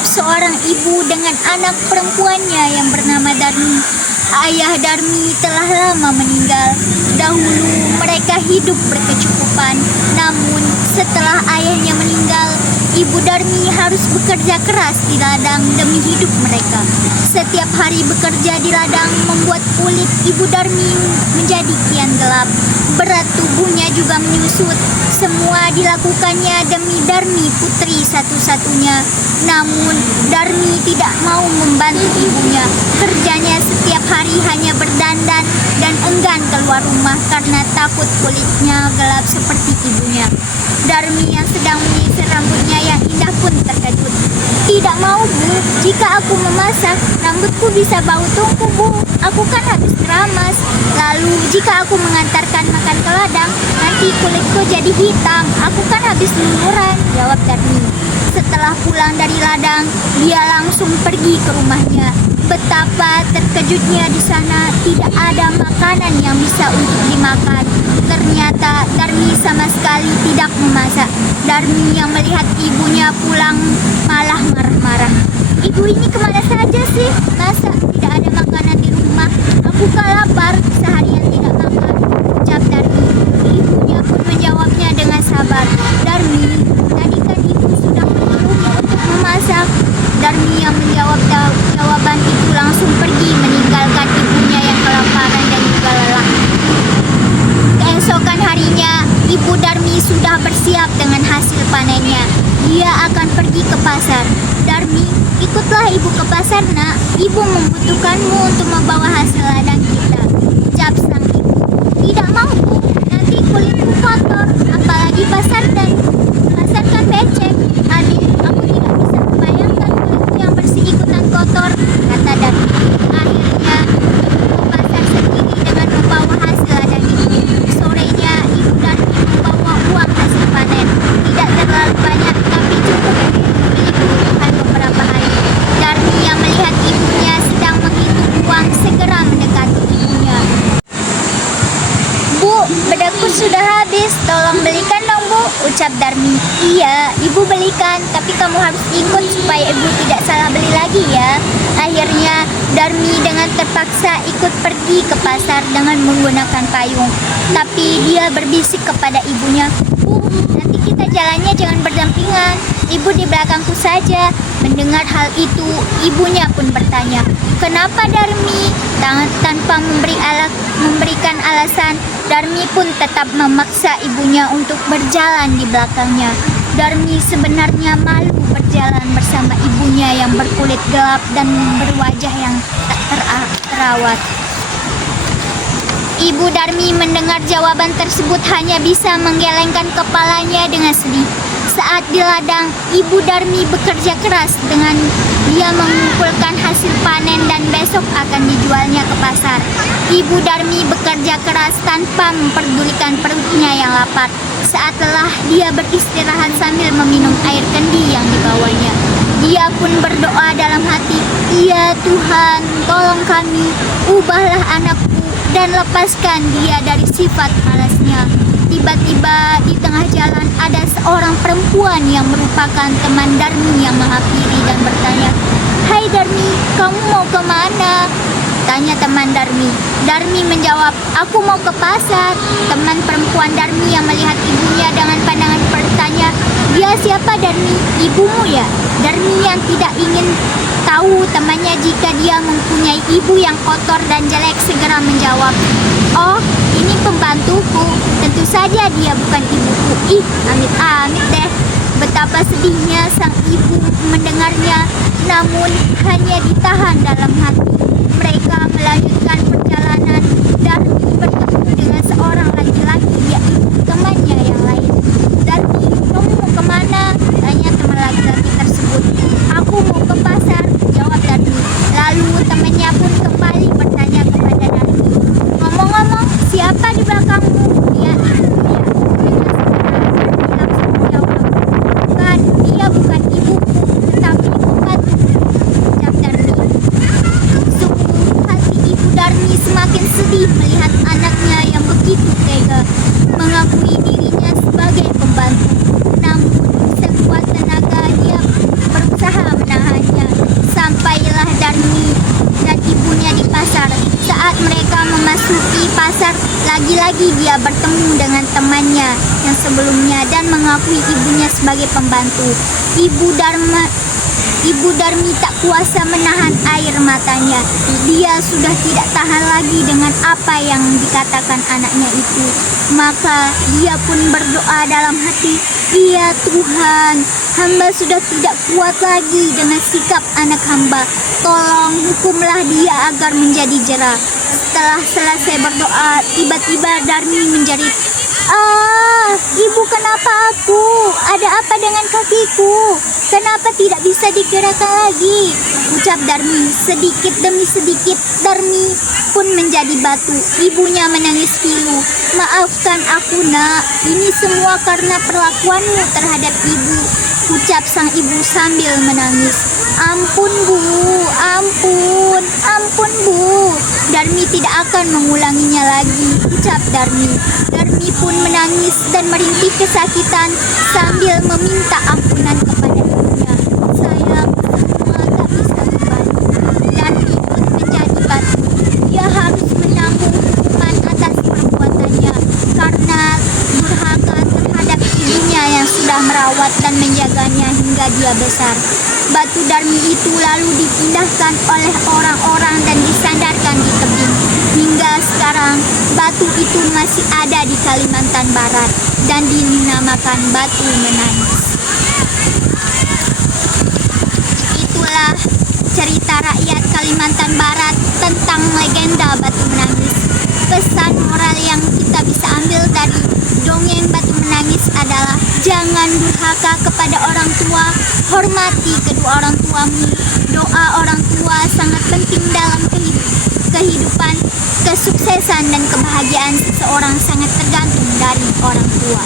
hidup seorang ibu dengan anak perempuannya yang bernama Darmi. Ayah Darmi telah lama meninggal. Dahulu mereka hidup berkecukupan, namun setelah ayahnya meninggal, Ibu Darmi harus bekerja keras di ladang demi hidup mereka. Setiap hari bekerja di ladang membuat kulit Ibu Darmi menjadi kian gelap. Berat tubuhnya juga menyusut. Semua dilakukannya demi Darmi, putri satu-satunya. Namun Darmi tidak mau membantu ibunya. Kerjanya setiap hari hanya berdandan dan enggan keluar rumah karena takut kulitnya gelap seperti ibunya. Darmi yang sedang menyisir rambutnya yang indah pun terkejut. "Tidak mau, Bu. Jika aku memasak, rambutku bisa bau tungku, Bu. Aku kan habis keramas. Lalu jika aku mengantarkan makan ke ladang, nanti kulitku jadi hitam. Aku kan habis lumuran," jawab Darmi. Setelah pulang dari ladang, dia langsung pergi ke rumahnya. Betapa terkejutnya di sana, tidak ada makanan yang bisa untuk dimakan. Ternyata Darmi sama sekali tidak memasak. Darmi yang melihat ibunya pulang malah marah-marah. "Ibu ini kemana saja sih? Masa tidak ada makanan di rumah? Aku kan lapar, seharian tidak makan," ucap Darmi. Ibunya pun menjawabnya dengan sabar. "Darmi, tadi kan ibu sudah menyuruhnya untuk memasak." Darmi yang menjawab jawaban itu langsung pergi meninggalkan ibunya yang kelaparan dan juga lelah. Keesokan harinya, Ibu Darmi sudah bersiap dengan hasil panennya. Dia akan pergi ke pasar. "Darmi, ikutlah ibu ke pasar, Nak. Ibu membutuhkanmu untuk membawa hasil ladang kita," ucap sang ibu. "Tidak mau, Bu. Nanti kulitku kotor. Apalagi pasar kan becek. Adik, aku tidak bisa membayangkan kulitku yang bersih ikutan kotor," kata Darmi. Akhirnya, ke pasar sendiri dengan membawa hasil ladang itu. Sorenya, Ibu Darmi membawa uang hasil panen. Tidak terlalu banyak, tapi cukup untuk membeli kebutuhan beberapa hari. Darmi yang melihat ibunya sedang menghitung uang segera mendekati ibunya. "Bu, bedakku sudah habis. Tolong belikan dong, Bu," ucap Darmi. "Iya, ibu belikan, tapi kamu harus ikut supaya ibu tidak salah beli lagi ya." Akhirnya Darmi dengan terpaksa ikut pergi ke pasar dengan menggunakan payung. Tapi dia berbisik kepada ibunya, "Bu, nanti kita jalannya jangan berdampingan. Ibu di belakangku saja." Mendengar hal itu, ibunya pun bertanya, "Kenapa, Darmi?" Tanpa memberikan alasan, Darmi pun tetap memaksa ibunya untuk berjalan di belakangnya. Darmi sebenarnya malu berjalan bersama ibunya yang berkulit gelap dan berwajah yang tak terawat. Ibu Darmi mendengar jawaban tersebut hanya bisa menggelengkan kepalanya dengan sedih. Saat di ladang, Ibu Darmi bekerja keras dengan dia mengumpulkan hasil panen dan besok akan dijualnya ke pasar. Ibu Darmi bekerja keras tanpa memperdulikan perutnya yang lapar. Saat lelah, dia beristirahat sambil meminum air kendi yang dibawanya. Dia pun berdoa dalam hati, "Ya Tuhan, tolong kami, ubahlah anakku dan lepaskan dia dari sifat malasnya." Tiba-tiba di tengah jalan ada seorang perempuan yang merupakan teman Darmi yang menghampiri dan bertanya, "Hai Darmi, kamu mau kemana?" tanya teman Darmi. Darmi menjawab, "Aku mau ke pasar." Teman perempuan Darmi yang melihat ibunya dengan pandangan bertanya, "Dia siapa, Darmi? Ibumu ya?" Darmi yang tidak ingin tahu temannya jika dia mempunyai ibu yang kotor dan jelek segera menjawab, "Oh, ini pembantuku. Tentu saja dia bukan ibuku." Ih, amit-amit deh. Betapa sedihnya sang ibu mendengarnya, namun hanya ditahan dalam hati. Mereka melanjutkan perjalanan dan bertemu dengan seorang laki-laki, yaitu temannya yang lain. "Darmi, kamu mau kemana?" tanya teman laki-laki tersebut. "Aku mau ke pasar," jawab Darmi. Lalu temannya pun kembali bertanya kepada Darmi, "Ngomong-ngomong, siapa di belakangmu?" "Ya, ibunya." Darmi langsung menjawab, "Bukan, dia bukan ibuku, tetapi pembantuku," ucap Darmi. Sungguh hati Ibu Darmi semakin sedih melihat anaknya yang begitu tega mengakui dirinya sebagai pembantu. Namun sekuat tenaga dia berusaha menahan Saat mereka memasuki pasar, lagi-lagi dia bertemu dengan temannya yang sebelumnya dan mengakui ibunya sebagai pembantu. Ibu Darmi tak kuasa menahan air matanya. Dia sudah tidak tahan lagi dengan apa yang dikatakan anaknya itu. Maka dia pun berdoa dalam hati, "Ya Tuhan, hamba sudah tidak kuat lagi dengan sikap anak hamba. Tolong hukumlah dia agar menjadi jera." Setelah selesai berdoa, tiba-tiba Darmi menjerit, "Ah, ibu, kenapa aku? Ada apa dengan kakiku? Kenapa tidak bisa digerakkan lagi?" ucap Darmi. Sedikit demi sedikit, Darmi pun menjadi batu. Ibunya menangis pilu. "Maafkan aku, nak. Ini semua karena perlakuanmu terhadap ibu," ucap sang ibu sambil menangis. "Ampun bu, ampun, ampun bu. Darmi tidak akan mengulanginya lagi," ucap Darmi. Darmi pun menangis dan merintih kesakitan sambil meminta ampunan kepada ibunya. "Sayang, semua tak bisa kembali." Darmi pun menjadi batu. Dia harus menanggung hukuman atas perbuatannya karena durhaka terhadap ibunya yang sudah merawat dan menjaganya hingga dia besar. Batu Darmi itu lalu dipindahkan oleh orang-orang dan disandarkan di tebing. Hingga sekarang, batu itu masih ada di Kalimantan Barat dan dinamakan Batu Menangis. Itulah cerita rakyat Kalimantan Barat tentang legenda Batu Menangis. Pesan moral yang kita bisa ambil dari dongeng Batu Menangis adalah jangan durhaka kepada orang tua, hormati kedua orang tuamu. Doa orang tua sangat penting dalam kehidupan, kesuksesan dan kebahagiaan seseorang sangat tergantung dari orang tua.